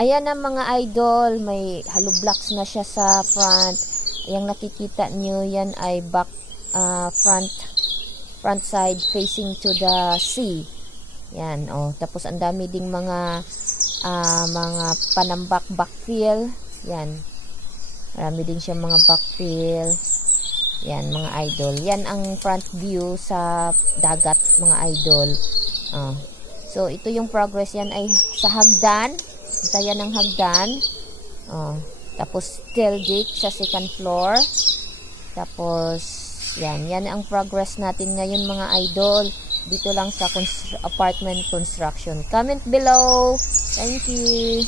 Ayan na mga idol, may hollow blocks na siya sa front. Yang nakikita nyo, yan ay back, front side facing to the sea. Yan, oh. Tapos ang dami ding mga panambak backfill. Yan. Marami din siya mga backfill. Yan, mga idol. Yan ang front view sa dagat, mga idol. So, ito yung progress. Yan ay sa hagdan. Ito yan ang hagdan. Tapos, steel deck sa second floor. Tapos, yan ang progress natin ngayon, mga idol. Dito lang sa apartment construction. Comment below. Thank you.